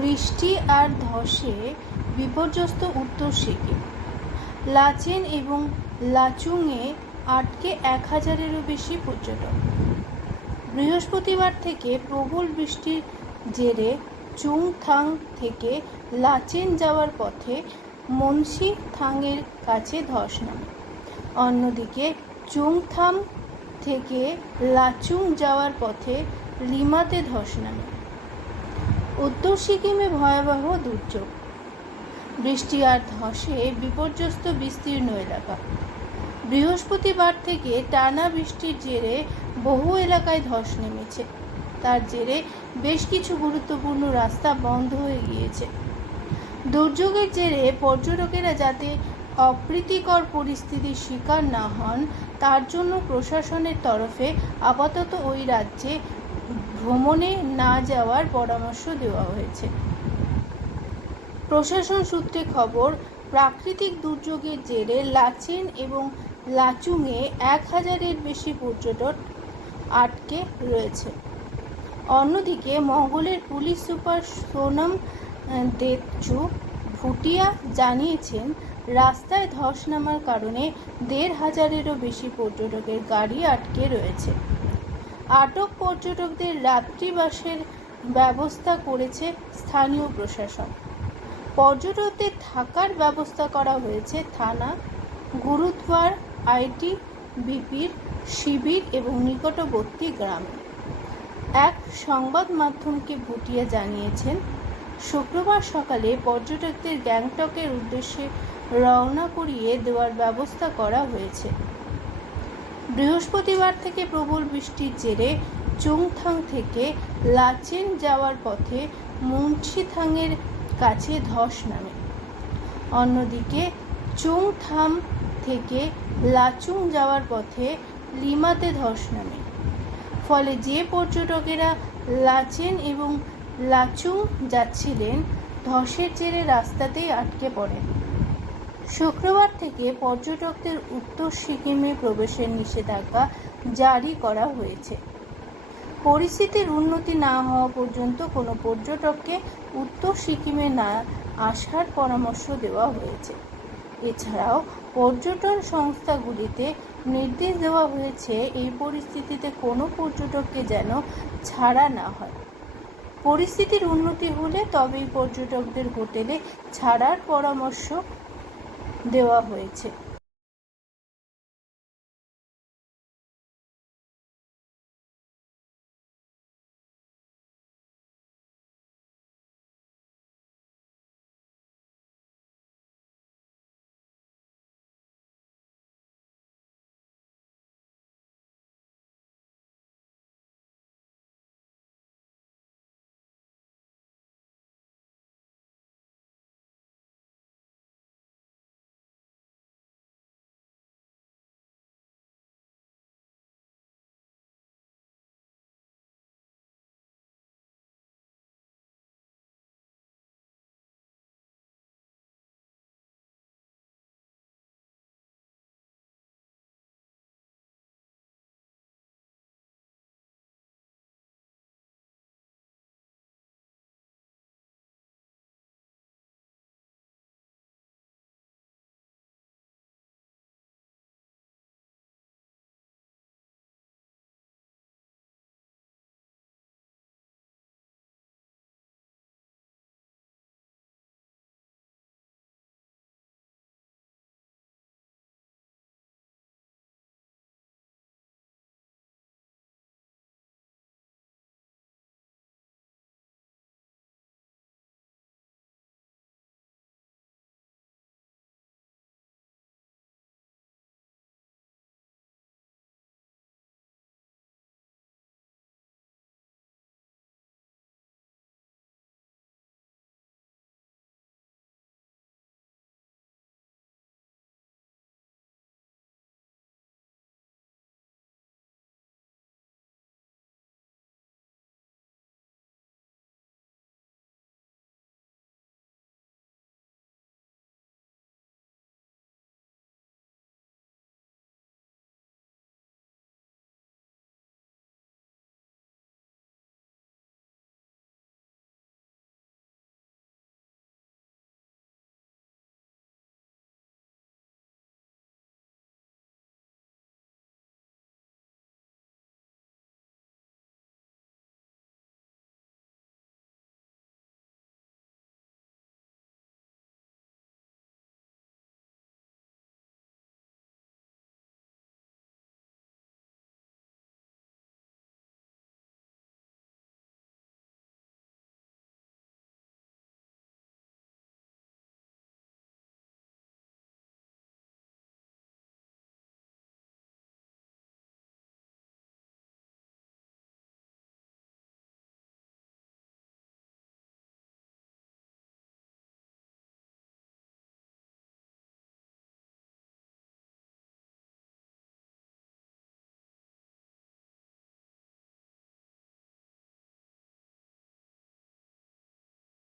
বৃষ্টি আর ধসে বিপর্যস্ত উত্তর সিকিম। লাচেন এবং লাচুংয়ে আটকে এক হাজারেরও বেশি পর্যটক। বৃহস্পতিবার থেকে প্রবল বৃষ্টির জেরে চুংথাং থেকে লাচেন যাওয়ার পথে মনসি থাংয়ের কাছে ধস নামে। অন্যদিকে চুংথাম থেকে লাচুং যাওয়ার পথে লিমাতে ধস নামে। উত্তর সিকিমে ভয়াবহ দুর্যোগ। বৃষ্টি আর ধসে বিপর্যস্ত বিস্তীর্ণ এলাকা। বৃহস্পতিবার থেকে টানা বৃষ্টির জেরে বহু এলাকায় ধস নেমেছে। তার জেরে বেশ কিছু গুরুত্বপূর্ণ রাস্তা বন্ধ হয়ে গিয়েছে। দুর্যোগের জেরে পর্যটকেরা যাতে অপ্রীতিকর পরিস্থিতির শিকার না হন, তার জন্য প্রশাসনের তরফে আপাতত ওই রাজ্যে ভ্রমণে না যাওয়ার পরামর্শ দেওয়া হয়েছে। প্রশাসন সূত্রে খবর, প্রাকৃতিক দুর্যোগের জেরে লাচেন এবং লাচুংয়ে এক হাজারের বেশি পর্যটক আটকে রয়েছে। অন্যদিকে মঙ্গলের পুলিশ সুপার সোনম দেবচু ভুটিয়া জানিয়েছেন, রাস্তায় ধস নামার কারণে দেড় হাজারেরও বেশি পর্যটকের গাড়ি আটকে রয়েছে। আটক পর্যটকদের রাত্রিবাসের ব্যবস্থা করেছে স্থানীয় প্রশাসন। পর্যটকদের থাকার ব্যবস্থা করা হয়েছে থানা, গুরুদ্বার, আইটি, বিপির, শিবির এবং নিকটবর্তী গ্রামে। এক সংবাদ মাধ্যমকে ভুটিয়ে জানিয়েছেন, শুক্রবার সকালে পর্যটকদের গ্যাংটকের উদ্দেশ্যে রওনা করিয়ে দেওয়ার ব্যবস্থা করা হয়েছে। বৃহস্পতিবার থেকে প্রবল বৃষ্টির জেরে চুংথাং থেকে লাচেন যাওয়ার পথে মুন্সিথাংয়ের কাছে ধস নামে। অন্যদিকে, চুংথাম থেকে লাচুং যাওয়ার পথে লিমাতে ধস নামে। ফলে যে পর্যটকেরা লাচেন এবং লাচুং যাচ্ছিলেন, ধসের জেরে রাস্তাতেই আটকে পড়েন। শুক্রবার থেকে পর্যটকদের উত্তর সিকিমে প্রবেশের নিষেধাজ্ঞা জারি করা হয়েছে। পরিস্থিতির উন্নতি না হওয়া পর্যন্ত কোনো পর্যটককে উত্তর সিকিমে না আসার পরামর্শ দেওয়া হয়েছে। এছাড়াও পর্যটন সংস্থাগুলিতে নির্দেশ দেওয়া হয়েছে এই পরিস্থিতিতে কোনো পর্যটককে যেন ছাড়া না হয়। পরিস্থিতির উন্নতি হলে তবেই পর্যটকদের হোটেলে ছাড়ার পরামর্শ দেওয়া হয়েছে।